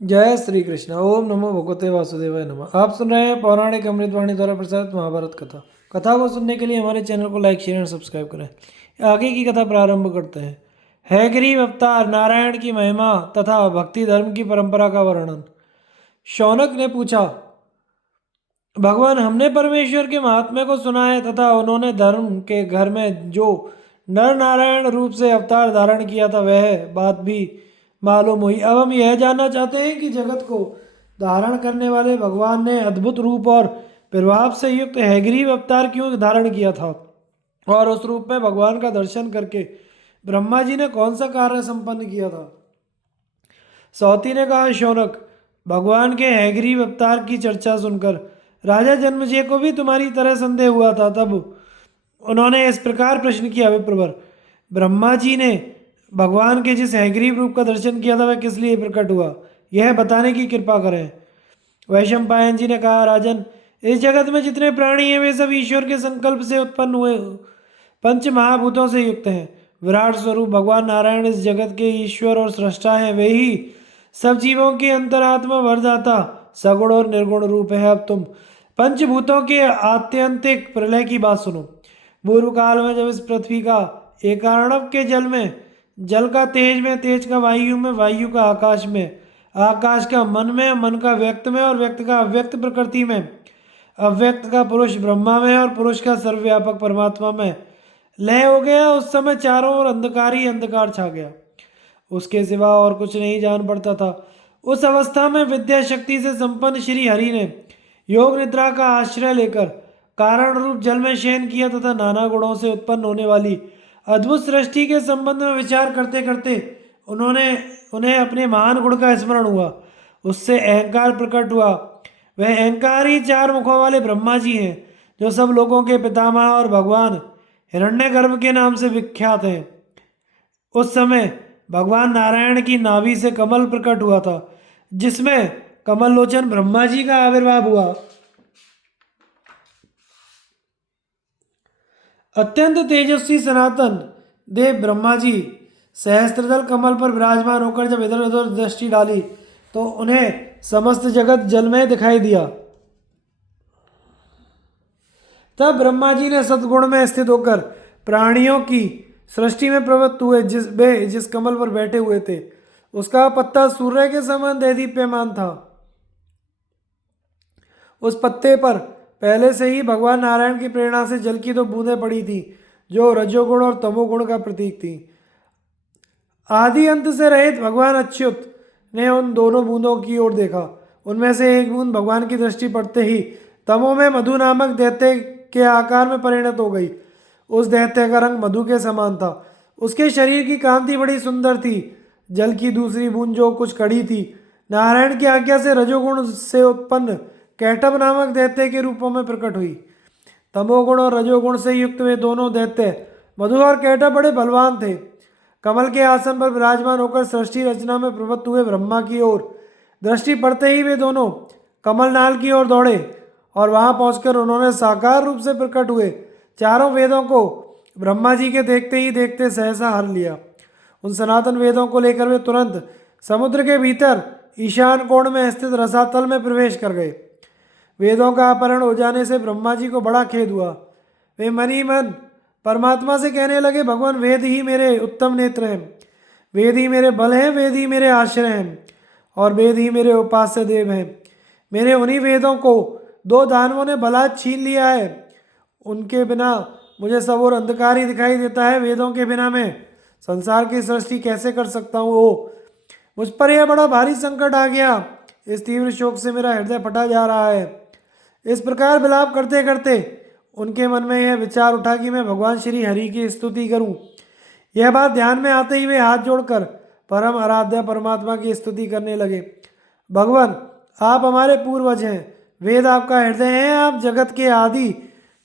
जय श्री कृष्ण। ओम नमो भगवते वासुदेवाय नमः। आप सुन रहे हैं पौराणिक अमृतवाणी द्वारा प्रसारित महाभारत कथा। कथा को सुनने के लिए हमारे चैनल को लाइक शेयर और सब्सक्राइब करें। आगे की कथा प्रारंभ करते हैं। हैग्रीव अवतार, नारायण की महिमा तथा भक्ति धर्म की परंपरा का वर्णन। शौनक ने पूछा, भगवान, हमने परमेश्वर के महात्म्य को सुना है तथा उन्होंने धर्म के घर में जो नर नारायण रूप से अवतार धारण किया था वह बात भी मालूम हुई। अब हम यह जानना चाहते हैं कि जगत को धारण करने वाले भगवान ने अद्भुत रूप और प्रभाव से युक्त हैग्रीव अवतार क्यों धारण किया था, और उस रूप में भगवान का दर्शन करके ब्रह्मा जी ने कौन सा कार्य संपन्न किया था। सौती ने कहा, शौनक, भगवान के हैग्रीव अवतार की चर्चा सुनकर राजा जन्मेजय को भी तुम्हारी तरह संदेह हुआ था। तब उन्होंने इस प्रकार प्रश्न किया, विप्रवर, ब्रह्मा जी ने भगवान के जिस हैग्रीव रूप का दर्शन किया था वह किस लिए प्रकट हुआ, यह बताने की कृपा करें। वैशंपायन जी ने कहा, राजन, इस जगत में जितने प्राणी हैं वे सब ईश्वर के संकल्प से उत्पन्न हुए पंच महाभूतों से युक्त हैं। विराट स्वरूप भगवान नारायण इस जगत के ईश्वर और सृष्टा हैं। वे ही सब जीवों के अंतरात्मा वरदाता सगुण और निर्गुण रूप है। अब तुम पंचभूतों के आत्यंतिक प्रलय की बात सुनो। पूर्व काल में जब इस पृथ्वी का एकार्णव के जल में, जल का तेज में, तेज का वायु में, वायु का आकाश में, आकाश का मन में, मन का व्यक्त में और व्यक्त का अव्यक्त प्रकृति में, अव्यक्त का पुरुष ब्रह्मा में और पुरुष का सर्वव्यापक परमात्मा में लय हो गया, उस समय चारों ओर अंधकार ही अंधकार छा गया। उसके सिवा और कुछ नहीं जान पड़ता था। उस अवस्था में विद्या शक्ति से संपन्न श्री हरि ने योग निद्रा का आश्रय लेकर कारण रूप जल में शयन किया तथा नाना गुणों से उत्पन्न होने वाली अद्भुत सृष्टि के संबंध में विचार करते करते उन्हें अपने महान गुण का स्मरण हुआ। उससे अहंकार प्रकट हुआ। वह अहंकार ही चार मुखों वाले ब्रह्मा जी हैं, जो सब लोगों के पितामह और भगवान हिरण्यगर्भ के नाम से विख्यात हैं। उस समय भगवान नारायण की नाभि से कमल प्रकट हुआ था, जिसमें कमल लोचन ब्रह्मा जी का आविर्भाव हुआ। अत्यंत तेजस्वी सनातन देव ब्रह्मा जी सहस्त्रदल कमल पर विराजमान होकर जब इधर उधर दृष्टि डाली तो उन्हें समस्त जगत जलमय दिखाई दिया। तब ब्रह्मा जी ने सद्गुण में स्थित होकर प्राणियों की सृष्टि में प्रवृत्त हुए। जिस कमल पर बैठे हुए थे उसका पत्ता सूर्य के समान दैदीप्यमान था। उस पत्ते पर पहले से ही भगवान नारायण की प्रेरणा से जल की दो बूंदें पड़ी थी, जो रजोगुण और तमोगुण का प्रतीक थी। आदि अंत से रहित भगवान अच्युत ने उन दोनों बूंदों की ओर देखा। उनमें से एक बूंद भगवान की दृष्टि पड़ते ही तमो में मधु नामक दैत्य के आकार में परिणत हो गई। उस दैत्य का रंग मधु के समान था। उसके शरीर की कांति बड़ी सुंदर थी। जल की दूसरी बूंद जो कुछ कड़ी थी, नारायण की आज्ञा से रजोगुण से उत्पन्न कैटभ नामक दैत्य के रूपों में प्रकट हुई। तमोगुण और रजोगुण से युक्त वे दोनों दैत्य मधु और कैटभ बड़े बलवान थे। कमल के आसन पर विराजमान होकर सृष्टि रचना में प्रवृत्त हुए ब्रह्मा की ओर दृष्टि पड़ते ही वे दोनों कमल नाल की ओर दौड़े और वहां पहुंचकर उन्होंने साकार रूप से प्रकट हुए चारों वेदों को ब्रह्मा जी के देखते ही देखते सहसा हर लिया। उन सनातन वेदों को लेकर वे तुरंत समुद्र के भीतर ईशान कोण में स्थित रसातल में प्रवेश कर गए। वेदों का अपहरण हो जाने से ब्रह्मा जी को बड़ा खेद हुआ। वे मन ही मन परमात्मा से कहने लगे, भगवान, वेद ही मेरे उत्तम नेत्र हैं, वेद ही मेरे बल हैं, वेद ही मेरे आश्रय हैं और वेद ही मेरे उपास्य देव हैं। मेरे उन्हीं वेदों को दो दानवों ने बलात् छीन लिया है। उनके बिना मुझे सब और अंधकार ही दिखाई देता है। वेदों के बिना मैं संसार की सृष्टि कैसे कर सकता हूँ। ओ, मुझ पर यह बड़ा भारी संकट आ गया। इस तीव्र शोक से मेरा हृदय फटा जा रहा है। इस प्रकार विलाप करते करते उनके मन में यह विचार उठा कि मैं भगवान श्री हरि की स्तुति करूं। यह बात ध्यान में आते ही वे हाथ जोड़कर परम आराध्य परमात्मा की स्तुति करने लगे। भगवान, आप हमारे पूर्वज हैं, वेद आपका हृदय है, आप जगत के आदि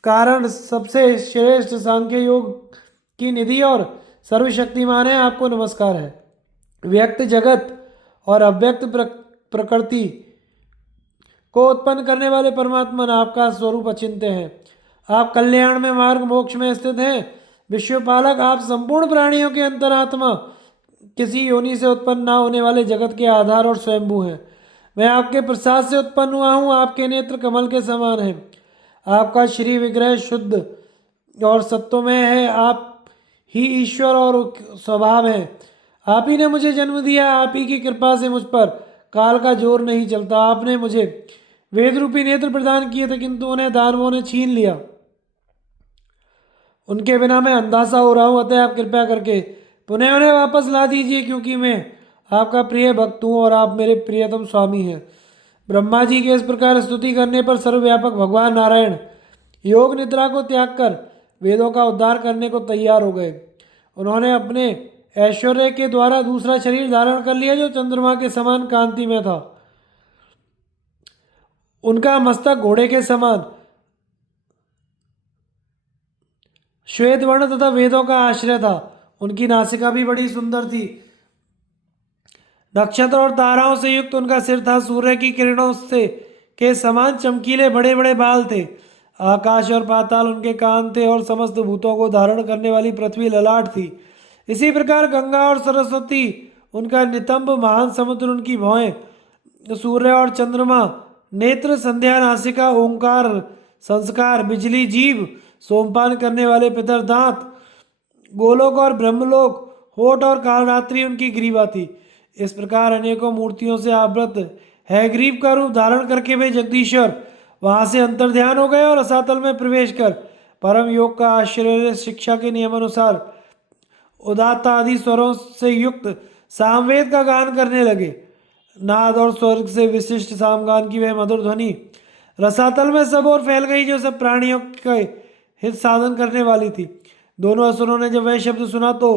कारण सबसे श्रेष्ठ सांख्य योग की निधि और सर्वशक्तिमान है। आपको नमस्कार है। व्यक्त जगत और अव्यक्त प्रकृति को उत्पन्न करने वाले परमात्मा आपका स्वरूप अचिंत्य है। आप कल्याण में, मार्ग मोक्ष में स्थित हैं। विश्वपालक, आप संपूर्ण प्राणियों के अंतरात्मा किसी योनि से उत्पन्न ना होने वाले जगत के आधार और स्वयंभू हैं। मैं आपके प्रसाद से उत्पन्न हुआ हूँ। आपके नेत्र कमल के समान हैं। आपका श्री विग्रह शुद्ध और सत्वमय है। आप ही ईश्वर और स्वभाव है। आप ही ने मुझे जन्म दिया। आप ही की कृपा से मुझ पर काल का जोर नहीं चलता। आपने मुझे वेद रूपी नेत्र प्रदान किए थे, किंतु उन्हें दानवों ने छीन लिया। उनके बिना मैं अंधा सा हो रहा हूँ, अतः आप कृपया करके पुनः उन्हें वापस ला दीजिए, क्योंकि मैं आपका प्रिय भक्त हूँ और आप मेरे प्रियतम स्वामी हैं। ब्रह्मा जी के इस प्रकार स्तुति करने पर सर्वव्यापक भगवान नारायण योग निद्रा को त्याग कर वेदों का उद्धार करने को तैयार हो गए। उन्होंने अपने ऐश्वर्य के द्वारा दूसरा शरीर धारण कर लिया, जो चंद्रमा के समान कांति में था। उनका मस्तक घोड़े के समान श्वेत वर्ण तथा वेदों का आश्रय था। उनकी नासिका भी बड़ी सुंदर थी। नक्षत्र और ताराओं से युक्त उनका सिर था। सूर्य की किरणों से के समान चमकीले बड़े बड़े बाल थे। आकाश और पाताल उनके कान थे और समस्त भूतों को धारण करने वाली पृथ्वी ललाट थी। इसी प्रकार गंगा और सरस्वती उनका नितंब, महान समुद्र उनकी भौएं, सूर्य और चंद्रमा नेत्र, संध्या नासिका, ओंकार संस्कार, बिजली जीव, सोमपान करने वाले पितर दांत, गोलोक और ब्रह्मलोक होठ और कालरात्रि उनकी ग्रीवा थी। इस प्रकार अनेकों मूर्तियों से आवृत हैग्रीव का रूप धारण करके वे जगदीश्वर वहां से अंतर्ध्यान हो गए और रसातल में प्रवेश कर परम योग का आश्रय शिक्षा के नियमानुसार उदात्त आदि स्वरों से युक्त सामवेद का गान करने लगे। नाद और स्वर्ग से विशिष्ट सामगान की वह मधुर ध्वनि रसातल में सब और फैल गई, जो सब प्राणियों के हित साधन करने वाली थी। दोनों असुरों ने जब वह शब्द सुना तो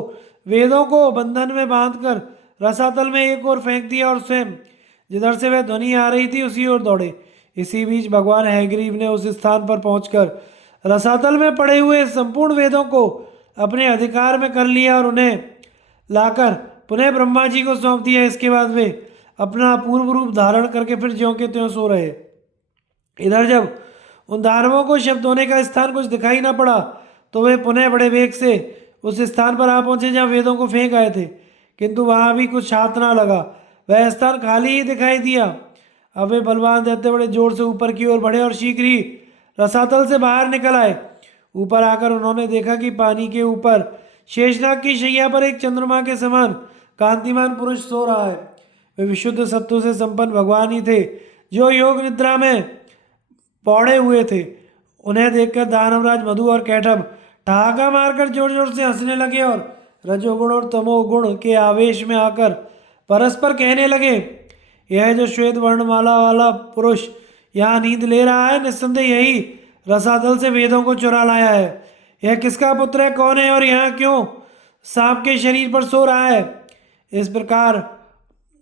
वेदों को बंधन में बांधकर रसातल में एक ओर फेंक दिया और स्वयं जिधर से वह ध्वनि आ रही थी उसी ओर दौड़े। इसी बीच भगवान हैग्रीव ने उस स्थान पर पहुंचकर रसातल में पड़े हुए संपूर्ण वेदों को अपने अधिकार में कर लिया और उन्हें लाकर पुनः ब्रह्मा जी को सौंप दिया। इसके बाद वे अपना पूर्व रूप धारण करके फिर ज्यों के त्यों सो रहे। इधर जब उन दानवों को शब्द होने का स्थान कुछ दिखाई न पड़ा तो वे पुनः बड़े वेग से उस स्थान पर आ पहुंचे जहाँ वेदों को फेंक आए थे, किंतु वहां भी कुछ हाथ ना लगा। वह स्थान खाली ही दिखाई दिया। अब वे बलवान दैत्य बड़े जोर से ऊपर की ओर बढ़े और शीघ्र ही रसातल से बाहर निकल आए। ऊपर आकर उन्होंने देखा कि पानी के ऊपर शेषनाग की शैया पर एक चंद्रमा के समान कांतिमान पुरुष सो रहा है। वे विशुद्ध सत्व से संपन्न भगवान ही थे, जो योग निद्रा में पौड़े हुए थे। उन्हें देखकर दानवराज मधु और कैटभ ठहाका मारकर जोर जोर से हंसने लगे और रजोगुण और तमोगुण के आवेश में आकर परस्पर कहने लगे, यह जो श्वेत वर्णमाला वाला पुरुष यहाँ नींद ले रहा है, निस्संदेह यही रसातल से वेदों को चुरा लाया है। यह किसका पुत्र है, कौन है और यहाँ क्यों सांप के शरीर पर सो रहा है। इस प्रकार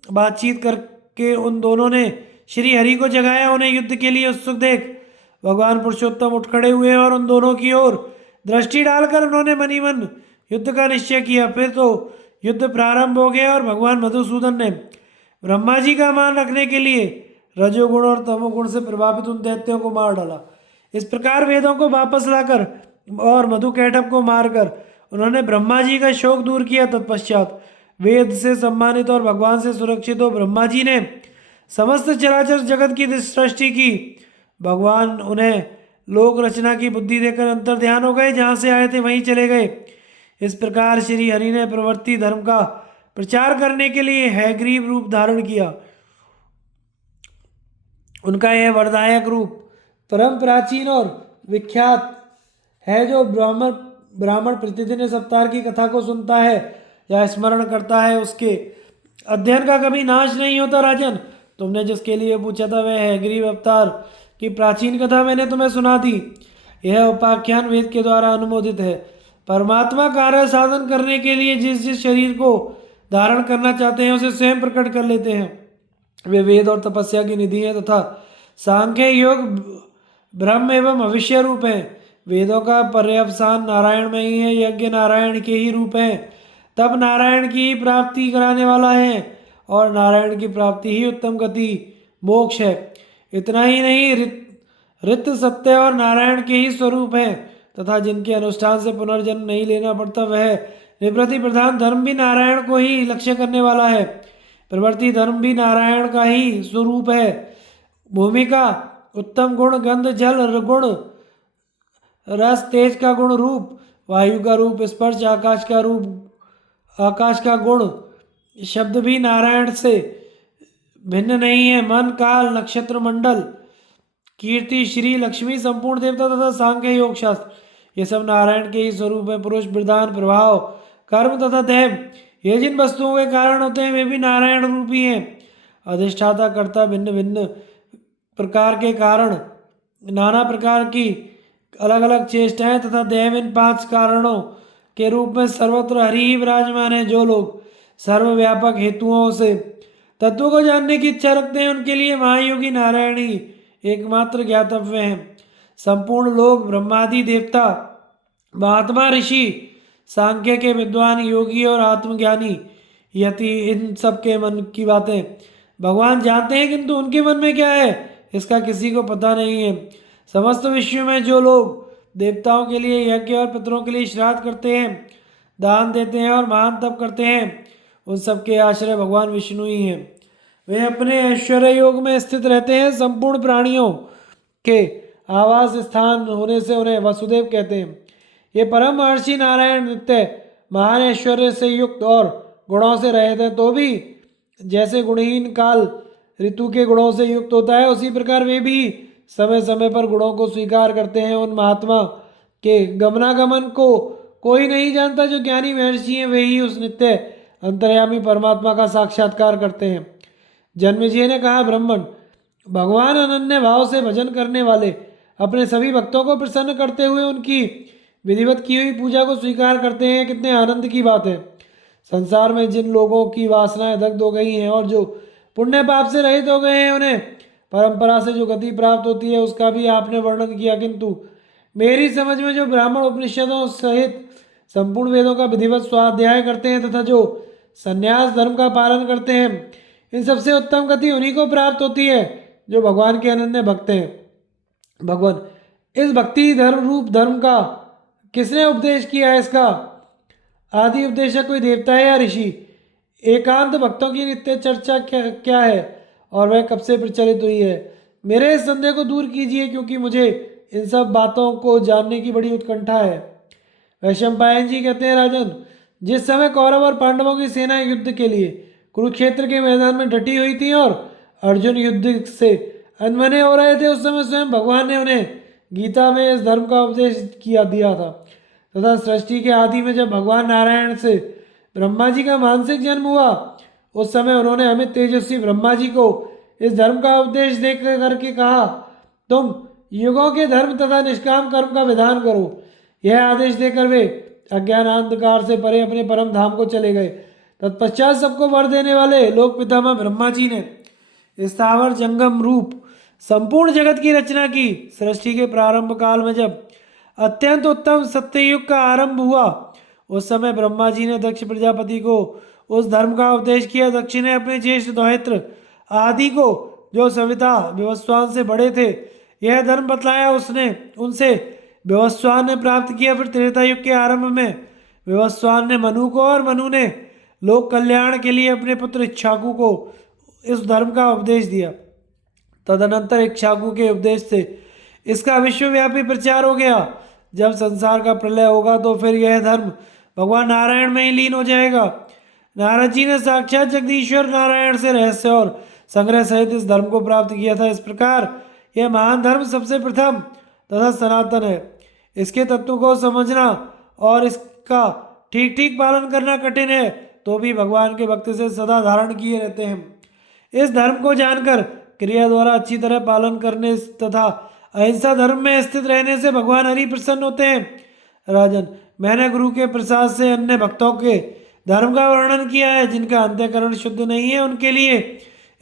बातचीत करके उन दोनों ने श्री हरि को जगाया। उन्हें युद्ध के लिए उत्सुक देख भगवान पुरुषोत्तम उठ खड़े हुए और उन दोनों की ओर दृष्टि डालकर उन्होंने मनी मन युद्ध का निश्चय किया। फिर तो युद्ध प्रारंभ हो गया और भगवान मधुसूदन ने ब्रह्मा जी का मान रखने के लिए रजोगुण और तमोगुण से प्रभावित उन दैत्यों को मार डाला। इस प्रकार वेदों को वापस लाकर और मधु कैटभ को मारकर उन्होंने ब्रह्मा जी का शोक दूर किया। तत्पश्चात वेद से सम्मानित और भगवान से सुरक्षित हो ब्रह्मा जी ने समस्त चराचर जगत की सृष्टि की। भगवान उन्हें लोक रचना की बुद्धि देकर अंतर्ध्यान हो गए। जहाँ से आए थे वहीं चले गए। इस प्रकार श्री हरि ने प्रवृत्ति धर्म का प्रचार करने के लिए हैग्रीव रूप धारण किया। उनका यह वरदायक रूप परम प्राचीन और विख्यात है, जो ब्राह्मण प्रतिदिन सप्ताह की कथा को सुनता है या स्मरण करता है, उसके अध्ययन का कभी नाश नहीं होता। राजन, तुमने जिसके लिए पूछा था वह हैग्रीव अवतार की प्राचीन कथा मैंने तुम्हें सुना दी। यह उपाख्यान वेद के द्वारा अनुमोदित है। परमात्मा कार्य साधन करने के लिए जिस जिस शरीर को धारण करना चाहते हैं उसे स्वयं प्रकट कर लेते हैं। वे वेद और तपस्या की निधि हैं तथा सांख्य योग ब्रह्म एवं भविष्य रूप हैं। वेदों का पर्यवसान नारायण में ही है। यज्ञ नारायण के ही रूप हैं। तब नारायण की प्राप्ति कराने वाला है और नारायण की प्राप्ति ही उत्तम गति मोक्ष है। इतना ही नहीं, ऋत सत्य और नारायण के ही स्वरूप हैं तथा जिनके अनुष्ठान से पुनर्जन्म नहीं लेना पड़ता वह निवृत्ति प्रधान धर्म भी नारायण को ही लक्ष्य करने वाला है। प्रवृत्ति धर्म भी नारायण का ही स्वरूप है। भूमिका उत्तम गुण, गंध जल गुण, रस तेज का गुण रूप, वायु का रूप स्पर्श, आकाश का रूप आकाश का गुण। शब्द भी नारायण से भिन्न नहीं है। मन काल नक्षत्र मंडल कीर्ति श्री लक्ष्मी संपूर्ण देवता तथा सांख्य योग शास्त्र ये सब नारायण के ही स्वरूप है। पुरुष प्रधान प्रभाव कर्म तथा दैव ये जिन वस्तुओं के कारण होते हैं वे भी नारायण रूपी हैं। अधिष्ठाता कर्ता भिन्न भिन्न प्रकार के कारण नाना प्रकार की अलग अलग चेष्टाएं तथा दैव इन 5 कारणों के रूप में सर्वत्र हरि ही विराजमान है। जो लोग सर्वव्यापक हेतुओं से तत्व को जानने की इच्छा रखते हैं उनके लिए महायोगी नारायण ही एकमात्र ज्ञातव्य है। संपूर्ण लोग ब्रह्मादि देवता महात्मा ऋषि सांख्य के विद्वान योगी और आत्मज्ञानी यति इन सब के मन की बातें भगवान जानते हैं, किंतु उनके मन में क्या है इसका किसी को पता नहीं है। समस्त विश्व में जो लोग देवताओं के लिए यज्ञ और पितरों के लिए श्राद्ध करते हैं, दान देते हैं और महान तप करते हैं, उन सबके आश्रय भगवान विष्णु ही हैं। वे अपने ऐश्वर्य योग में स्थित रहते हैं। संपूर्ण प्राणियों के आवास स्थान होने से उन्हें वसुदेव कहते हैं। ये परम महर्षि नारायण नित्य महान ऐश्वर्य से युक्त और गुणों से रहित हैं, तो भी जैसे गुणहीन काल ऋतु के गुणों से युक्त होता है उसी प्रकार वे भी समय समय पर गुणों को स्वीकार करते हैं। उन महात्मा के गमनागमन को कोई नहीं जानता। जो ज्ञानी महर्षि हैं वे ही उस नित्य अंतर्यामी परमात्मा का साक्षात्कार करते हैं। जन्मेजय ने कहा, ब्राह्मण भगवान अनन्य भाव से भजन करने वाले अपने सभी भक्तों को प्रसन्न करते हुए उनकी विधिवत की हुई पूजा को स्वीकार करते हैं। कितने आनंद की बात है। संसार में जिन लोगों की वासनाएं दग्ध हो गई हैं और जो पुण्य पाप से रहित हो गए हैं उन्हें परंपरा से जो गति प्राप्त होती है उसका भी आपने वर्णन किया, किंतु मेरी समझ में जो ब्राह्मण उपनिषदों सहित संपूर्ण वेदों का विधिवत स्वाध्याय करते हैं तथा जो संन्यास धर्म का पालन करते हैं, इन सबसे उत्तम गति उन्हीं को प्राप्त होती है जो भगवान के अनन्य भक्त हैं। भगवान इस भक्ति धर्म रूप धर्म का किसने उपदेश किया है? इसका आदि उपदेशक कोई देवता है या ऋषि? एकांत भक्तों की नित्य चर्चा क्या है और वह कब से प्रचलित हुई है? मेरे इस संदेह को दूर कीजिए, क्योंकि मुझे इन सब बातों को जानने की बड़ी उत्कंठा है। वैशंपायन जी कहते हैं, राजन, जिस समय कौरव और पांडवों की सेना युद्ध के लिए कुरुक्षेत्र के मैदान में डटी हुई थी और अर्जुन युद्ध से अनमने हो रहे थे, उस समय स्वयं भगवान ने उन्हें गीता में इस धर्म का उपदेश दिया था तथा सृष्टि के आदि में जब भगवान नारायण से ब्रह्मा जी का मानसिक जन्म हुआ उस समय उन्होंने अमित तेजस्वी ब्रह्मा जी को इस धर्म का उपदेश दे करके कहा, तुम युगों के धर्म तथा निष्काम कर्म का विधान करो। यह आदेश देकर वे अज्ञान अंधकार से परे अपने परम धाम को चले गए। तत्पश्चात सबको वर देने वाले लोक पितामह ब्रह्मा जी ने स्थावर जंगम रूप संपूर्ण जगत की रचना की। सृष्टि के प्रारंभ काल में जब अत्यंत उत्तम सत्ययुग का आरंभ हुआ उस समय ब्रह्मा जी ने दक्ष प्रजापति को उस धर्म का उपदेश किया। दक्ष ने अपने ज्येष्ठ दौहित्र आदि को, जो सविता विवस्वान से बड़े थे, यह धर्म बतलाया। उसने उनसे विवस्वान ने प्राप्त किया। फिर त्रेता युग के आरंभ में विवस्वान ने मनु को और मनु ने लोक कल्याण के लिए अपने पुत्र इक्ष्वाकु को इस धर्म का उपदेश दिया। तदनंतर इक्ष्वाकु के उपदेश से इसका विश्वव्यापी प्रचार हो गया। जब संसार का प्रलय होगा तो फिर यह धर्म भगवान नारायण में ही लीन हो जाएगा। नारद जी ने साक्षात जगदीश्वर नारायण से रहस्य और संग्रह सहित इस धर्म को प्राप्त किया था। इस प्रकार यह महान धर्म सबसे प्रथम तथा सनातन है। इसके तत्व को समझना और इसका ठीक ठीक पालन करना कठिन है, तो भी भगवान के भक्त से सदा धारण किए रहते हैं। इस धर्म को जानकर क्रिया द्वारा अच्छी तरह पालन करने तथा अहिंसा धर्म में स्थित रहने से भगवान हरि प्रसन्न होते हैं। राजन, मैंने गुरु के प्रसाद से अन्य भक्तों के धर्म का वर्णन किया है। जिनका अंतःकरण शुद्ध नहीं है उनके लिए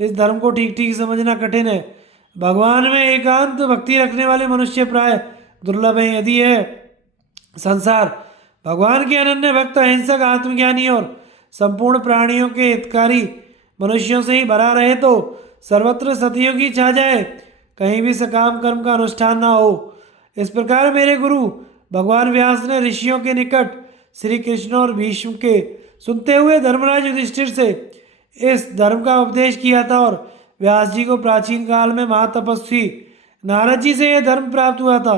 इस धर्म को ठीक ठीक समझना कठिन है। भगवान में एकांत भक्ति रखने वाले मनुष्य प्राय दुर्लभ हैं। यदि है संसार भगवान के अनन्य भक्त अहिंसक आत्मज्ञानी और संपूर्ण प्राणियों के हितकारी मनुष्यों से ही भरा रहे तो सर्वत्र सतयुगी छा जाए, कहीं भी सकाम कर्म का अनुष्ठान ना हो। इस प्रकार मेरे गुरु भगवान व्यास ने ऋषियों के निकट श्री कृष्ण और भीष्म के सुनते हुए धर्मराज युधिष्ठिर से इस धर्म का उपदेश किया था और व्यास जी को प्राचीन काल में महातपस्वी नारद जी से यह धर्म प्राप्त हुआ था।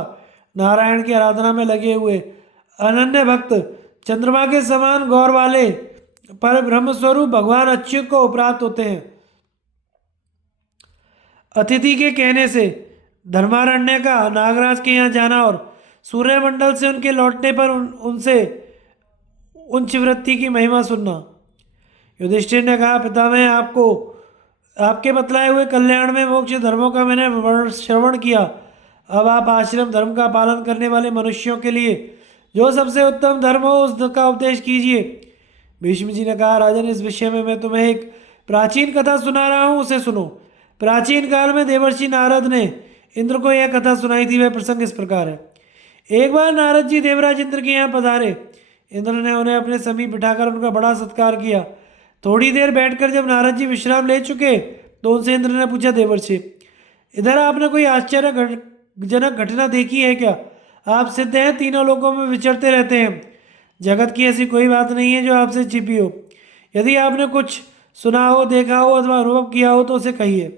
नारायण की आराधना में लगे हुए अनन्य भक्त चंद्रमा के समान गौर वाले पर ब्रह्म स्वरूप भगवान अच्युत को प्राप्त होते हैं। अतिथि के कहने से धर्मारण्य का नागराज के यहाँ जाना और सूर्यमंडल से उनके लौटने पर उनसे उच्च वृत्ति की महिमा सुनना। युधिष्ठिर ने कहा, पितामह, आपको आपके बतलाए हुए कल्याण में मोक्ष धर्मों का मैंने श्रवण किया। अब आप आश्रम धर्म का पालन करने वाले मनुष्यों के लिए जो सबसे उत्तम धर्म हो उसका उपदेश कीजिए। भीष्म जी ने कहा, राजन, इस विषय में मैं तुम्हें एक प्राचीन कथा सुना रहा हूँ, उसे सुनो। प्राचीन काल में देवर्षि नारद ने इंद्र को यह कथा सुनाई थी। वह प्रसंग इस प्रकार है। एक बार नारद जी देवराज इंद्र के यहाँ पधारे। इंद्र ने उन्हें अपने समीप बिठाकर उनका बड़ा सत्कार किया। थोड़ी देर बैठकर जब नारद जी विश्राम ले चुके तो उनसे इंद्र ने पूछा, देवर्षि, इधर आपने कोई आश्चर्यजनक घटना देखी है क्या? आप सिद्ध हैं, तीनों लोकों में विचरते रहते हैं। जगत की ऐसी कोई बात नहीं है जो आपसे छिपी हो। यदि आपने कुछ सुना हो, देखा हो अथवा अनुभव किया हो तो उसे कहिए।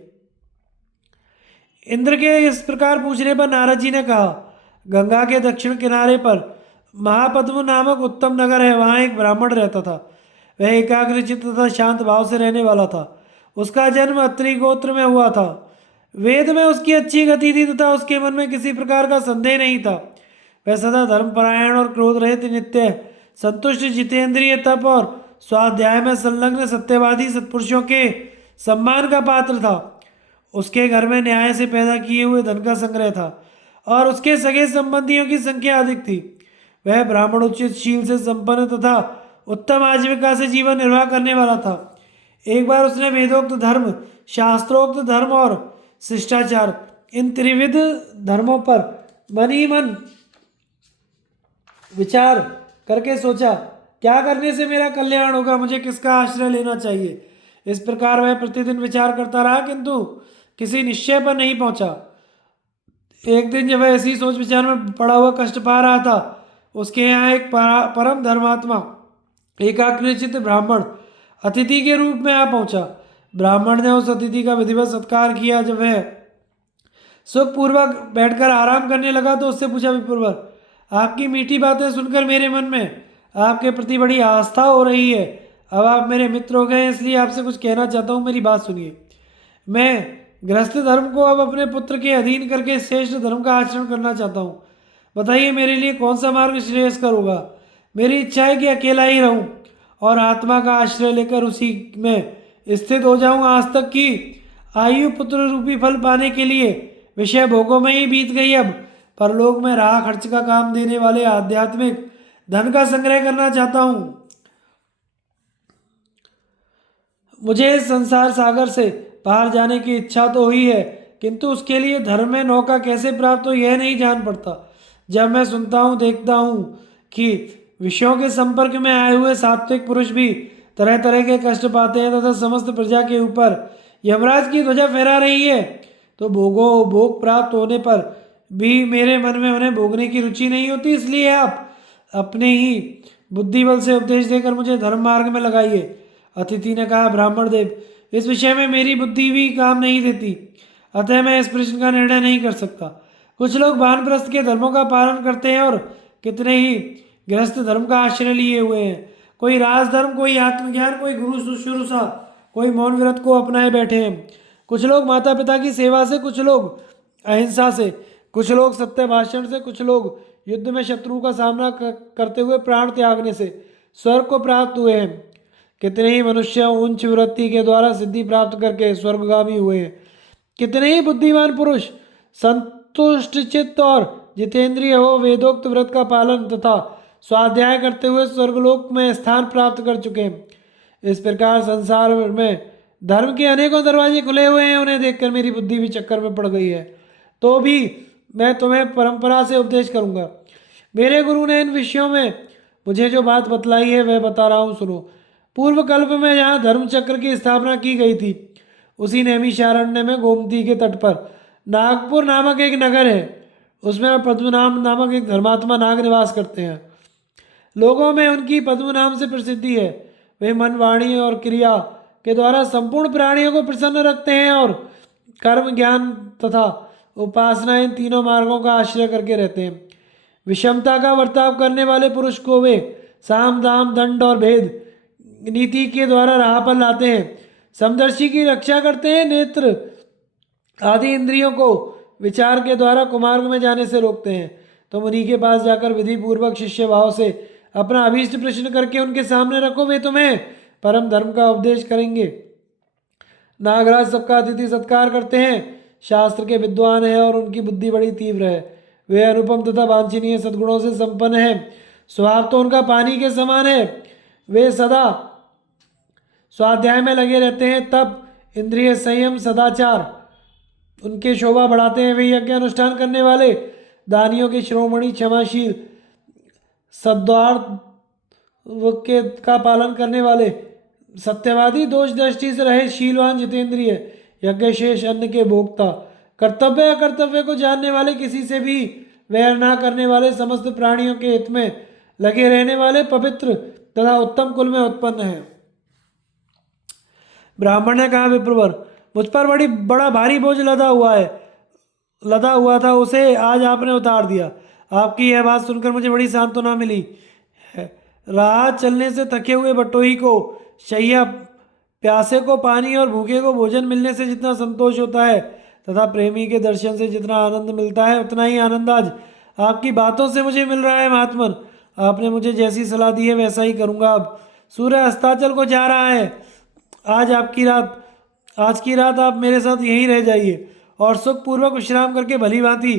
इंद्र के इस प्रकार पूछने पर नारद जी ने कहा, गंगा के दक्षिण किनारे पर महापद्म नामक उत्तम नगर है। वहाँ एक ब्राह्मण रहता था। वह एकाग्रचित्त तथा शांत भाव से रहने वाला था। उसका जन्म अत्रि गोत्र में हुआ था। वेद में उसकी अच्छी गति थी तथा उसके मन में किसी प्रकार का संदेह नहीं था। वह सदा धर्मपरायण और क्रोध रहित, नित्य संतुष्ट, जितेंद्रिय, तप और स्वाध्याय में संलग्न, सत्यवादी सत्पुरुषों के सम्मान का पात्र था। उसके घर में न्याय से पैदा किए हुए धन का संग्रह था और उसके सगे संबंधियों की संख्या अधिक थी। वह ब्राह्मण उचित शील से संपन्न तथा उत्तम आजीविका से जीवन निर्वाह करने वाला था। एक बार उसने वेदोक्त धर्म, शास्त्रोक्त धर्म और शिष्टाचार, इन त्रिविध धर्मों पर मन ही मन विचार करके सोचा, क्या करने से मेरा कल्याण होगा, मुझे किसका आश्रय लेना चाहिए। इस प्रकार वह प्रतिदिन विचार करता रहा किंतु किसी निश्चय पर नहीं पहुंचा। एक दिन जब वह ऐसी सोच विचार में पड़ा हुआ कष्ट पा रहा था, उसके यहाँ एक परम धर्मात्मा एकाग्रचित्त ब्राह्मण अतिथि के रूप में आ पहुंचा। ब्राह्मण ने उस अतिथि का विधिवत सत्कार किया। जब वह सुखपूर्वक बैठकर आराम करने लगा तो उससे पूछा, विप्रवर, आपकी मीठी बातें सुनकर मेरे मन में आपके प्रति बड़ी आस्था हो रही है। अब आप मेरे मित्र हो गए, इसलिए आपसे कुछ कहना चाहता हूँ, मेरी बात सुनिए। मैं गृहस्थ धर्म को अब अपने पुत्र के अधीन करके श्रेष्ठ धर्म का आचरण करना चाहता हूँ। बताइए, मेरे लिए कौन सा मार्ग श्रेयस्कर होगा? मेरी इच्छा है कि अकेला ही रहूं और आत्मा का आश्रय लेकर उसी में स्थित हो जाऊं। आज तक की आयु पुत्र रूपी फल पाने के लिए विषय भोगों में ही बीत गई। अब परलोक में राह खर्च का काम देने वाले आध्यात्मिक धन का संग्रह करना चाहता हूँ। मुझे इस संसार सागर से पार जाने की इच्छा तो हुई है, किंतु उसके लिए धर्म में नौका कैसे प्राप्त हो यह नहीं जान पड़ता। जब मैं सुनता हूँ, देखता हूँ कि विषयों के संपर्क में आए हुए सात्विक पुरुष भी तरह तरह के कष्ट पाते हैं तथा समस्त प्रजा के ऊपर यमराज की ध्वजा फहरा रही है, तो भोग प्राप्त होने पर भी मेरे मन में उन्हें भोगने की रुचि नहीं होती। इसलिए आप अपने ही बुद्धि बल से उपदेश देकर मुझे धर्म मार्ग में लगाइए। अतिथि ने कहा, ब्राह्मण देव, इस विषय में मेरी बुद्धि भी काम नहीं देती, अतः मैं इस प्रश्न का निर्णय नहीं कर सकता। कुछ लोग वानप्रस्थ के धर्मों का पालन करते हैं और कितने ही गृहस्थ धर्म का आश्रय लिए हुए हैं। कोई राजधर्म, कोई आत्मज्ञान, कोई गुरु शुश्रूषा, कोई मौन व्रत को अपनाए बैठे हैं। कुछ लोग माता पिता की सेवा से, कुछ लोग अहिंसा से, कुछ लोग सत्य भाषण से, कुछ लोग युद्ध में शत्रु का सामना करते हुए प्राण त्यागने से स्वर्ग को प्राप्त हुए हैं। कितने ही मनुष्य उच्च वृत्ति के द्वारा सिद्धि प्राप्त करके स्वर्गगामी हुए हैं। कितने ही बुद्धिमान पुरुष संतुष्ट चित्त और जितेंद्रिय हो वेदोक्त व्रत का पालन तथा स्वाध्याय करते हुए स्वर्गलोक में स्थान प्राप्त कर चुके हैं। इस प्रकार संसार में धर्म के अनेकों दरवाजे खुले हुए हैं। उन्हें देखकर मेरी बुद्धि भी चक्कर में पड़ गई है। तो भी मैं तुम्हें परंपरा से उपदेश करूंगा। मेरे गुरु ने इन विषयों में मुझे जो बात बतलाई है वह बता रहा हूँ, सुनो। पूर्व कल्प में जहाँ धर्म चक्र की स्थापना की गई थी, उसी नैमिषारण्य में गोमती के तट पर नागपुर नामक एक नगर है। उसमें पद्मनाभ नामक एक धर्मात्मा नाग निवास करते हैं। लोगों में उनकी पद्म नाम से प्रसिद्धि है। वे मन, वाणी और क्रिया के द्वारा संपूर्ण प्राणियों को प्रसन्न रखते हैं और कर्म, ज्ञान तथा उपासना इन तीनों मार्गों का आश्रय करके रहते हैं। विषमता का बर्ताव करने वाले पुरुष को वे साम, दाम, दंड और भेद नीति के द्वारा राह पर लाते हैं। समदर्शी की रक्षा करते हैं। नेत्र आदि इंद्रियों को विचार के द्वारा कुमार्ग में जाने से रोकते हैं। तो मुनि के पास जाकर विधि पूर्वक शिष्य भाव से अपना अभीष्ट प्रश्न करके उनके सामने रखो, वे तुम्हें परम धर्म का उपदेश करेंगे। नागराज सबका अतिथि सत्कार करते हैं, शास्त्र के विद्वान हैं और उनकी बुद्धि बड़ी तीव्र है। वे अनुपम तथा वांछनीय सद्गुणों से संपन्न हैं। स्वभाव तो उनका पानी के समान है। वे सदा स्वाध्याय में लगे रहते हैं। तब इंद्रिय संयम, सदाचार उनके शोभा बढ़ाते हैं। वे यज्ञ अनुष्ठान करने वाले, दानियों के शिरोमणि, क्षमाशील, सद्वार्थ के का पालन करने वाले, सत्यवादी, दोष दृष्टि से रहे, शीलवान, जितेंद्रिय, यज्ञ शेष अन्न के भोक्ता, कर्तव्य अकर्तव्य को जानने वाले, किसी से भी वैर ना करने वाले, समस्त प्राणियों के हित में लगे रहने वाले, पवित्र तथा उत्तम कुल में उत्पन्न है। ब्राह्मण ने कहा, विप्रवर, मुझ पर बड़ा भारी बोझ लदा हुआ था, उसे आज आपने उतार दिया। आपकी यह बात सुनकर मुझे बड़ी सांत्वना मिली है। राह चलने से थके हुए बटोही को शैया, प्यासे को पानी और भूखे को भोजन मिलने से जितना संतोष होता है तथा प्रेमी के दर्शन से जितना आनंद मिलता है, उतना ही आनंद आज आपकी बातों से मुझे मिल रहा है। महात्मन, आपने मुझे जैसी सलाह दी है वैसा ही करूँगा। अब सूर्य अस्ताचल को जा रहा है। आज की रात आप मेरे साथ यहीं रह जाइए और सुखपूर्वक विश्राम करके भली भांति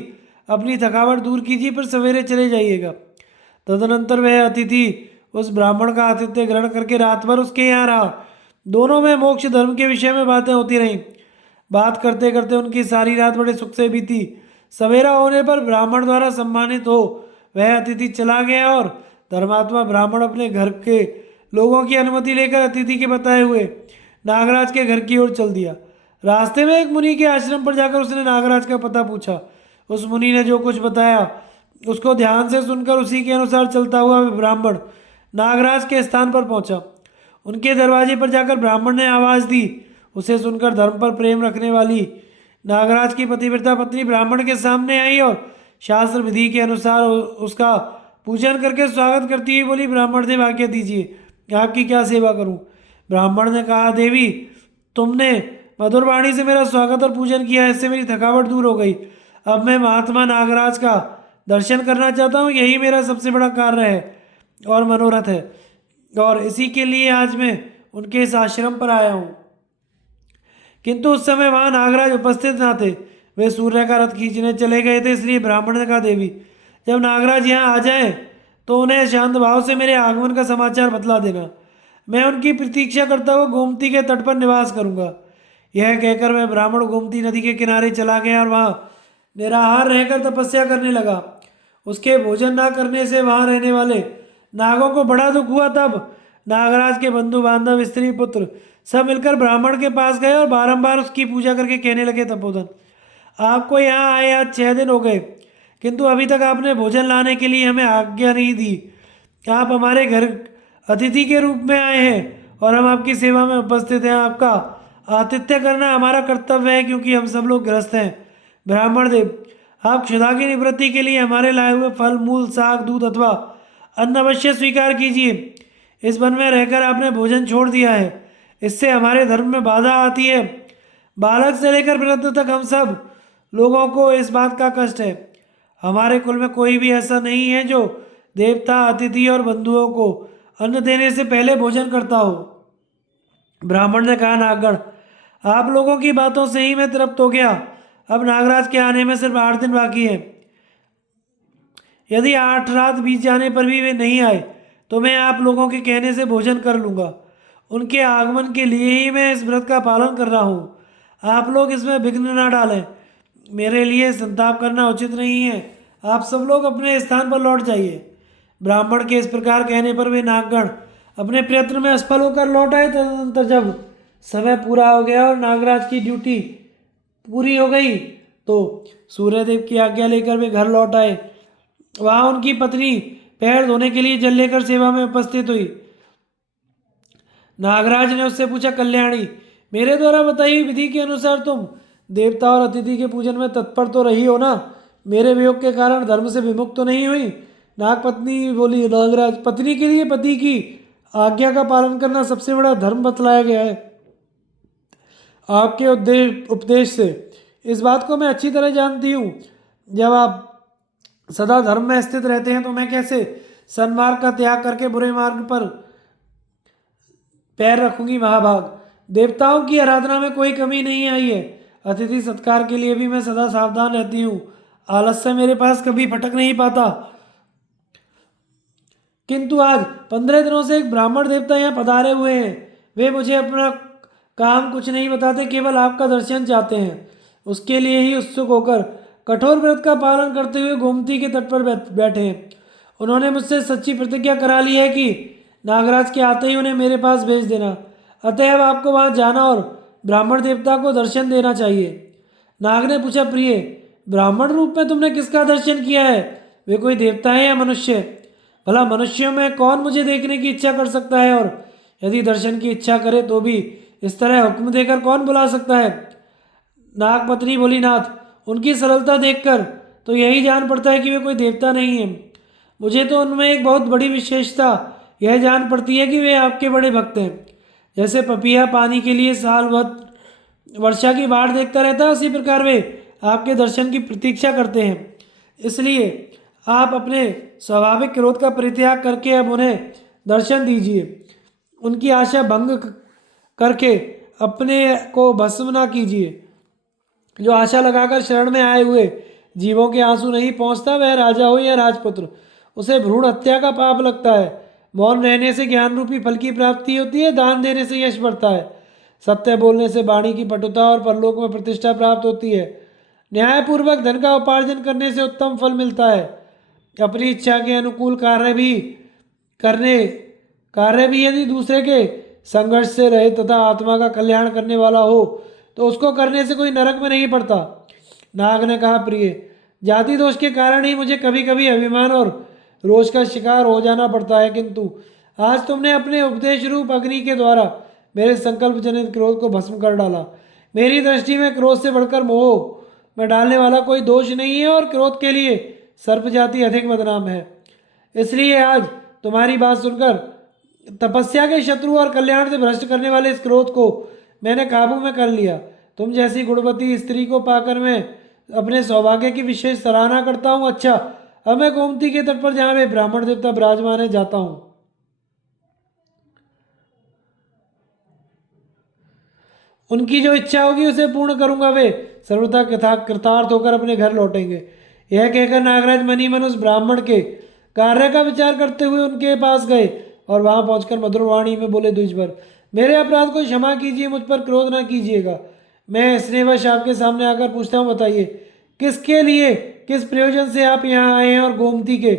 अपनी थकावट दूर कीजिए, फिर सवेरे चले जाइएगा। तदनंतर वह अतिथि उस ब्राह्मण का आतिथ्य ग्रहण करके रात भर उसके यहाँ रहा। दोनों में मोक्ष धर्म के विषय में बातें होती रहीं। बात करते करते उनकी सारी रात बड़े सुख से बीती। सवेरा होने पर ब्राह्मण द्वारा सम्मानित हो वह अतिथि चला गया और धर्मात्मा ब्राह्मण अपने घर के लोगों की अनुमति लेकर अतिथि के बताए हुए नागराज के घर की ओर चल दिया। रास्ते में एक मुनि के आश्रम पर जाकर उसने नागराज का पता पूछा। उस मुनि ने जो कुछ बताया उसको ध्यान से सुनकर उसी के अनुसार चलता हुआ ब्राह्मण नागराज के स्थान पर पहुंचा। उनके दरवाजे पर जाकर ब्राह्मण ने आवाज़ दी। उसे सुनकर धर्म पर प्रेम रखने वाली नागराज की पतिव्रता पत्नी ब्राह्मण के सामने आई और शास्त्र विधि के अनुसार उसका पूजन करके स्वागत करती हुई बोली, ब्राह्मण देव, आज्ञा दीजिए, आपकी क्या सेवा करूं? ब्राह्मण ने कहा, देवी, तुमने मधुर वाणी से मेरा स्वागत और पूजन किया, इससे मेरी थकावट दूर हो गई। अब मैं महात्मा नागराज का दर्शन करना चाहता हूँ। यही मेरा सबसे बड़ा कार्य है और मनोरथ है, और इसी के लिए आज मैं उनके इस आश्रम पर आया हूँ। किंतु उस समय वहाँ नागराज उपस्थित ना थे। वे सूर्य का रथ खींचने चले गए थे। इसलिए ब्राह्मण ने कहा, देवी, जब नागराज यहाँ आ जाएं तो उन्हें शांत भाव से मेरे आगमन का समाचार बतला देना। मैं उनकी प्रतीक्षा करता हुआ गोमती के तट पर निवास करूँगा। यह कहकर वह ब्राह्मण गोमती नदी के किनारे चला गया और वहाँ निराहार रहकर तपस्या करने लगा। उसके भोजन न करने से वहाँ रहने वाले नागों को बड़ा दुख हुआ। तब नागराज के बंधु बांधव, स्त्री पुत्र सब मिलकर ब्राह्मण के पास गए और बारंबार उसकी पूजा करके कहने लगे, तपोधन, आपको यहाँ आए आज 6 दिन हो गए, किंतु अभी तक आपने भोजन लाने के लिए हमें आज्ञा नहीं दी। आप हमारे घर अतिथि के रूप में आए हैं और हम आपकी सेवा में उपस्थित हैं। आपका आतिथ्य करना हमारा कर्तव्य है, क्योंकि हम सब लोग ग्रस्त हैं। ब्राह्मण देव, आप क्षुधा की निवृत्ति के लिए हमारे लाए हुए फल, मूल, साग, दूध अथवा अन्न अवश्य स्वीकार कीजिए। इस वन में रहकर आपने भोजन छोड़ दिया है, इससे हमारे धर्म में बाधा आती है। बालक से लेकर वृद्ध तक हम सब लोगों को इस बात का कष्ट है। हमारे कुल में कोई भी ऐसा नहीं है जो देवता, अतिथि और बंधुओं को अन्न देने से पहले भोजन करता हो। ब्राह्मण ने कहा, नागगण, आप लोगों की बातों से ही मैं तृप्त हो गया। अब नागराज के आने में सिर्फ 8 दिन बाकी है। यदि 8 रात बीत जाने पर भी वे नहीं आए तो मैं आप लोगों के कहने से भोजन कर लूँगा। उनके आगमन के लिए ही मैं इस व्रत का पालन कर रहा हूँ। आप लोग इसमें विघ्न न डालें। मेरे लिए संताप करना उचित नहीं है। आप सब लोग अपने स्थान पर लौट जाइए। ब्राह्मण के इस प्रकार कहने पर वे नागगण अपने प्रयत्न में असफल होकर लौट आए। तदनंतर जब समय पूरा हो गया और नागराज की ड्यूटी पूरी हो गई तो सूर्यदेव की आज्ञा लेकर वे घर लौट आए। वहाँ उनकी पत्नी पैर धोने के लिए जल लेकर सेवा में उपस्थित हुई। नागराज ने उससे पूछा, कल्याणी, मेरे द्वारा बताई हुई विधि के अनुसार तुम देवता और अतिथि के पूजन में तत्पर तो रही हो ना? मेरे वियोग के कारण धर्म से विमुक्त तो नहीं हुई? नागपत्नी बोली, नागराज, पत्नी के लिए पति की आज्ञा का पालन करना सबसे बड़ा धर्म बतलाया गया है आपके उपदेश से। इस बात को मैं अच्छी तरह जानती हूँ। जब आप सदा धर्म में स्थित रहते हैं तो मैं कैसे सन्मार्ग का त्याग करके बुरे मार्ग पर पैर रखूंगी? महाभाग, देवताओं की आराधना में कोई कमी नहीं आई है। अतिथि सत्कार के लिए भी मैं सदा सावधान रहती हूँ। आलस्य मेरे पास कभी फटक नहीं पाता। किंतु आज 15 दिनों से एक ब्राह्मण देवता यहाँ पधारे हुए हैं। वे मुझे अपना काम कुछ नहीं बताते, केवल आपका दर्शन चाहते हैं। उसके लिए ही उत्सुक होकर कठोर व्रत का पालन करते हुए गोमती के तट पर बैठे हैं। उन्होंने मुझसे सच्ची प्रतिज्ञा करा ली है कि नागराज के आते ही उन्हें मेरे पास भेज देना। अतएव आपको वहां जाना और ब्राह्मण देवता को दर्शन देना चाहिए। नाग ने पूछा, प्रिय, ब्राह्मण रूप में तुमने किसका दर्शन किया है? वे कोई देवता है या मनुष्य? भला मनुष्यों में कौन मुझे देखने की इच्छा कर सकता है, और यदि दर्शन की इच्छा करे तो भी इस तरह हुक्म देकर कौन बुला सकता है? नागपत्नी बोली, नाथ, उनकी सरलता देखकर तो यही जान पड़ता है कि वे कोई देवता नहीं है। मुझे तो उनमें एक बहुत बड़ी विशेषता यह जान पड़ती है कि वे आपके बड़े भक्त हैं। जैसे पपीहा पानी के लिए साल भर वर्षा की बाढ़ देखता रहता है, उसी प्रकार वे आपके दर्शन की प्रतीक्षा करते हैं। इसलिए आप अपने स्वाभाविक क्रोध का परित्याग करके अब उन्हें दर्शन दीजिए। उनकी आशा भंग करके अपने को भस्म ना कीजिए। जो आशा लगाकर शरण में आए हुए जीवों के आंसू नहीं पहुंचता, वह राजा हो या राजपुत्र, उसे भ्रूण हत्या का पाप लगता है। मौन रहने से ज्ञान रूपी फल की प्राप्ति होती है, दान देने से यश बढ़ता है, सत्य बोलने से वाणी की पटुता और परलोक में प्रतिष्ठा प्राप्त होती है, न्यायपूर्वक धन का उपार्जन करने से उत्तम फल मिलता है, अपनी इच्छा के अनुकूल कार्य भी यदि दूसरे के संघर्ष से रहे तथा आत्मा का कल्याण करने वाला हो तो उसको करने से कोई नरक में नहीं पड़ता। नाग ने कहा, प्रिय, जाति दोष के कारण ही मुझे कभी कभी अभिमान और रोष का शिकार हो जाना पड़ता है, किंतु आज तुमने अपने उपदेश रूप अग्नि के द्वारा मेरे संकल्प जनित क्रोध को भस्म कर डाला। मेरी दृष्टि में क्रोध से बढ़कर मोह में डालने वाला कोई दोष नहीं है, और क्रोध के लिए सर्प जाति अधिक बदनाम है। इसलिए आज तुम्हारी बात सुनकर तपस्या के शत्रु और कल्याण से भ्रष्ट करने वाले इस क्रोध को मैंने काबू में कर लिया। तुम जैसी गुणवती स्त्री को पाकर मैं अपने सौभाग्य की विशेष सराहना करता हूँ। अच्छा, अब मैं गोमती के तट पर जहाँ वे ब्राह्मण देवता विराजमान है जाता हूँ। उनकी जो इच्छा होगी उसे पूर्ण करूंगा। वे सर्वथा कृतार्थ होकर अपने घर लौटेंगे। यह कहकर नागराज मनी मन उस ब्राह्मण के कार्य का विचार करते हुए उनके पास गए और वहां पहुंचकर मधुर वाणी में बोले, द्विजवर, मेरे अपराध को क्षमा कीजिए, मुझ पर क्रोध न कीजिएगा। मैं स्नेहवश आपके सामने आकर पूछता हूँ, बताइए किसके लिए, किस प्रयोजन से आप यहाँ आए हैं, और गोमती के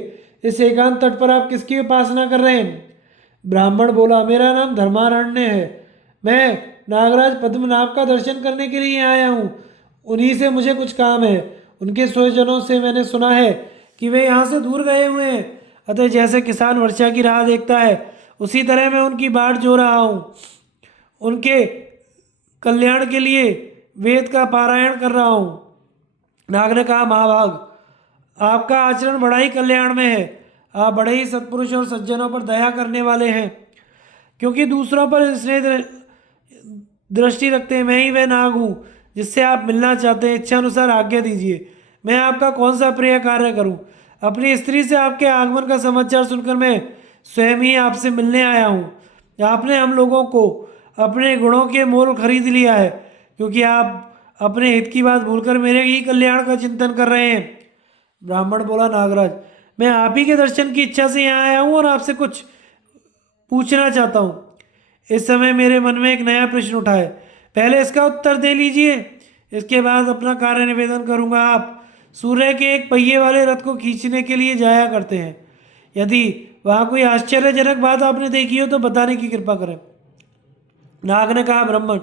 इस एकांत तट पर आप किसकी उपासना कर रहे हैं? ब्राह्मण बोला, मेरा नाम धर्मारण्य है। मैं नागराज पद्मनाभ का दर्शन करने के लिए आया हूँ। उन्हीं से मुझे कुछ काम है। उनके स्वजनों से मैंने सुना है कि वे यहाँ से दूर गए हुए हैं। अतः जैसे किसान वर्षा की राह देखता है, उसी तरह मैं उनकी बाट जो रहा हूँ। उनके कल्याण के लिए वेद का पारायण कर रहा हूँ। नाग ने कहा, महाभाग, आपका आचरण बड़ा ही कल्याण में है। आप बड़े ही सत्पुरुष और सज्जनों पर दया करने वाले हैं, क्योंकि दूसरों पर स्नेह दृष्टि रखते हैं। मैं ही वह नाग हूँ जिससे आप मिलना चाहते हैं। इच्छा अनुसार आज्ञा दीजिए, मैं आपका कौन सा प्रिय कार्य करूँ? अपनी स्त्री से आपके आगमन का समाचार सुनकर मैं स्वयं ही आपसे मिलने आया हूँ। आपने हम लोगों को अपने गुणों के मोल खरीद लिया है, क्योंकि आप अपने हित की बात भूलकर मेरे ही कल्याण का चिंतन कर रहे हैं। ब्राह्मण बोला, नागराज, मैं आप ही के दर्शन की इच्छा से यहाँ आया हूँ और आपसे कुछ पूछना चाहता हूँ। इस समय मेरे मन में एक नया प्रश्न उठा है, पहले इसका उत्तर दे लीजिए, इसके बाद अपना कार्य निवेदन करूँगा। आप सूर्य के एक पहिए वाले रथ को खींचने के लिए जाया करते हैं। यदि वहाँ कोई आश्चर्यजनक बात आपने देखी हो तो बताने की कृपा करें। नाग ने कहा, ब्राह्मण,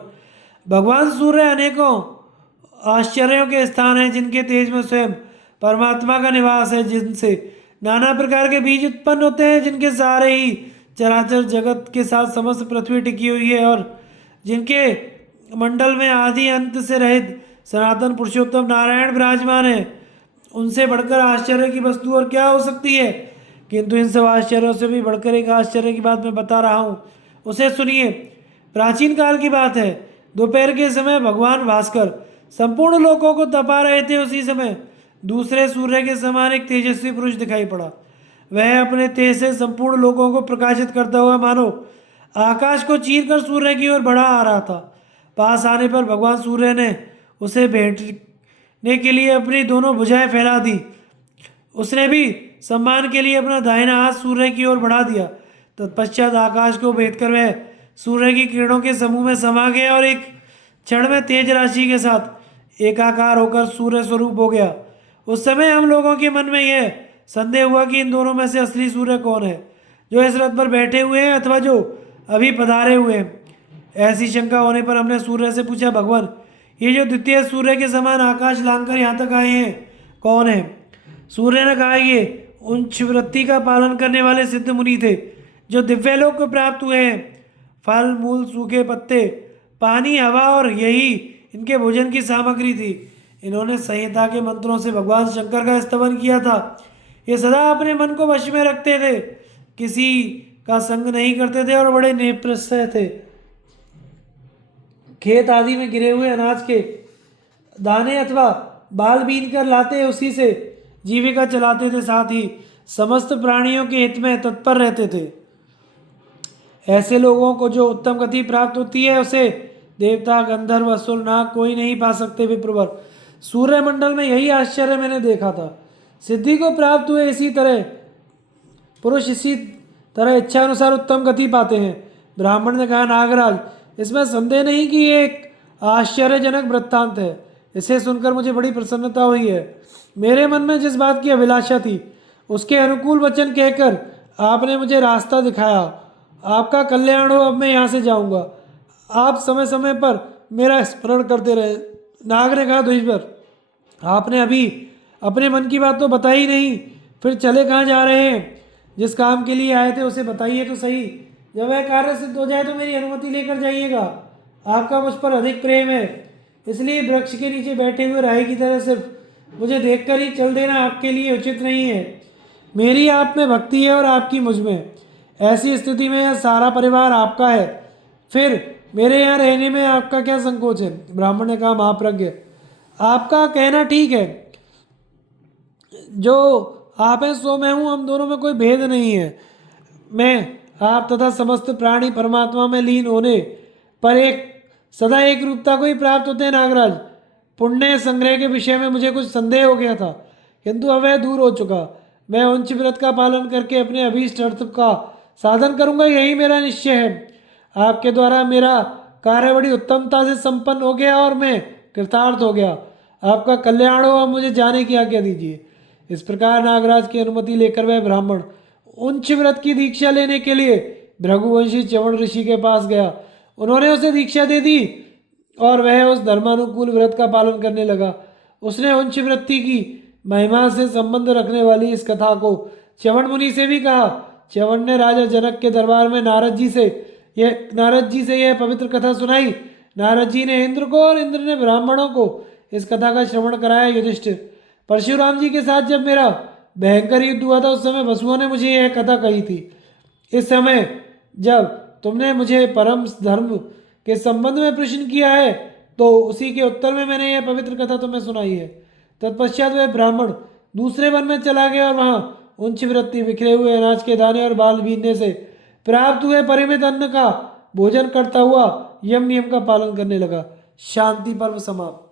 भगवान सूर्य अनेकों आश्चर्यों के स्थान हैं, जिनके तेज में स्वयं परमात्मा का निवास है, जिनसे नाना प्रकार के बीज उत्पन्न होते हैं जिनके सहारे ही चराचर जगत के साथ समस्त पृथ्वी टिकी हुई है और जिनके मंडल में आदि अंत से रहित सनातन पुरुषोत्तम नारायण विराजमान है। उनसे बढ़कर आश्चर्य की वस्तु और क्या हो सकती है। किंतु इन सब आश्चर्यों से भी बढ़कर एक आश्चर्य की बात मैं बता रहा हूँ, उसे सुनिए। प्राचीन काल की बात है। दोपहर के समय भगवान भास्कर संपूर्ण लोकों को तपा रहे थे। उसी समय दूसरे सूर्य के समान एक तेजस्वी पुरुष दिखाई पड़ा। वह अपने तेज से संपूर्ण लोकों को प्रकाशित करता हुआ मानो आकाश को चीरकर सूर्य की ओर बढ़ा आ रहा था। पास आने पर भगवान सूर्य ने उसे भेंटने के लिए अपनी दोनों भुजाएं फैला दी। उसने भी सम्मान के लिए अपना दाहिना हाथ सूर्य की ओर बढ़ा दिया। तत्पश्चात आकाश को भेद कर वह सूर्य की किरणों के समूह में समा गया और एक क्षण में तेज राशि के साथ एकाकार होकर सूर्य स्वरूप हो गया। उस समय हम लोगों के मन में यह संदेह हुआ कि इन दोनों में से असली सूर्य कौन है, जो इस रथ पर बैठे हुए हैं अथवा जो अभी पधारे हुए हैं। ऐसी शंका होने पर हमने सूर्य से पूछा, भगवान, ये जो द्वितीय सूर्य के समान आकाश लांघकर यहाँ तक आए हैं, कौन है। सूर्य ने कहा, ये उच्च वृत्ति का पालन करने वाले सिद्ध मुनि थे, जो दिव्यलोक को प्राप्त हुए हैं। फल मूल सूखे पत्ते पानी हवा और यही इनके भोजन की सामग्री थी। इन्होंने संहिता के मंत्रों से भगवान शंकर का स्तवन किया था। ये सदा अपने मन को वश में रखते थे, किसी का संग नहीं करते थे और बड़े नेप्रसय थे। खेत आदि में गिरे हुए अनाज के दाने अथवा बाल बीन कर लाते, उसी से जीविका चलाते थे। साथ ही समस्त प्राणियों के हित में तत्पर रहते थे। ऐसे लोगों को जो उत्तम गति प्राप्त होती है, उसे देवता गंधर्व असुर नाग कोई नहीं पा सकते। विप्रवर, सूर्यमंडल में यही आश्चर्य मैंने देखा था। सिद्धि को प्राप्त हुए इसी तरह पुरुष इसी तरह इच्छा अनुसार उत्तम गति पाते हैं। ब्राह्मण ने कहा, नागराज, इसमें संदेह नहीं कि ये एक आश्चर्यजनक वृत्तांत है। इसे सुनकर मुझे बड़ी प्रसन्नता हुई है। मेरे मन में जिस बात की अभिलाषा थी, उसके अनुकूल वचन कहकर आपने मुझे रास्ता दिखाया। आपका कल्याण हो। अब मैं यहाँ से जाऊँगा। आप समय समय पर मेरा स्मरण करते रहे। नाग ने कहा, द्विजवर, आपने अभी अपने मन की बात तो बताई नहीं, फिर चले कहाँ जा रहे हैं। जिस काम के लिए आए थे उसे बताइए तो सही। जब वह कार्य सिद्ध हो जाए तो मेरी अनुमति लेकर जाइएगा। आपका मुझ पर अधिक प्रेम है, इसलिए वृक्ष के नीचे बैठे हुए राही की तरह सिर्फ मुझे देखकर ही चल देना आपके लिए उचित नहीं है। मेरी आप में भक्ति है और आपकी मुझ में। ऐसी स्थिति में यह सारा परिवार आपका है, फिर मेरे यहाँ रहने में आपका क्या संकोच है। ब्राह्मण ने कहा, महाप्रज्ञ, आपका कहना ठीक है। जो आप हैं सो मैं हूँ, हम दोनों में कोई भेद नहीं है। मैं आप तथा समस्त प्राणी परमात्मा में लीन होने पर एक सदा एक रूपता को ही प्राप्त होते हैं। नागराज, पुण्य संग्रह के विषय में मुझे कुछ संदेह हो गया था, किंतु अब वह दूर हो चुका। मैं उच्च व्रत का पालन करके अपने अभीष्ट अर्थ का साधन करूंगा, यही मेरा निश्चय है। आपके द्वारा मेरा कार्य बड़ी उत्तमता से संपन्न हो गया और मैं कृतार्थ हो गया। आपका कल्याण हो। अब मुझे जाने की आज्ञा दीजिए। इस प्रकार नागराज की अनुमति लेकर वह ब्राह्मण उच्च व्रत की दीक्षा लेने के लिए भृगुवंशी च्यवन ऋषि के पास गया। उन्होंने उसे दीक्षा दे दी और वह उस धर्मानुकूल व्रत का पालन करने लगा। उसने उच्च वृत्ति की महिमा से संबंध रखने वाली इस कथा को च्यवन मुनि से भी कहा। च्यवन ने राजा जनक के दरबार में नारद जी से यह पवित्र कथा सुनाई। नारद जी ने इंद्र को और इंद्र ने ब्राह्मणों को इस कथा का श्रवण कराया। युधिष्ठिर, परशुराम जी के साथ जब मेरा भयंकर युद्ध हुआ था, उस समय वसुओं ने मुझे यह कथा कही थी। इस समय जब तुमने मुझे परम धर्म के संबंध में प्रश्न किया है, तो उसी के उत्तर में मैंने यह पवित्र कथा तुम्हें सुनाई है। तत्पश्चात वह ब्राह्मण दूसरे वन में चला गया और वहाँ उच्च वृत्ति बिखरे हुए अनाज के दाने और बाल बीनने से प्राप्त हुए परिमित अन्न का भोजन करता हुआ यम नियम का पालन करने लगा। शांति पर्व समाप्त।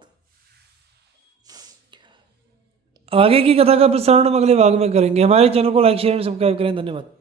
आगे की कथा का प्रसारण हम अगले भाग में करेंगे। हमारे चैनल को लाइक शेयर एंड सब्सक्राइब करें। धन्यवाद।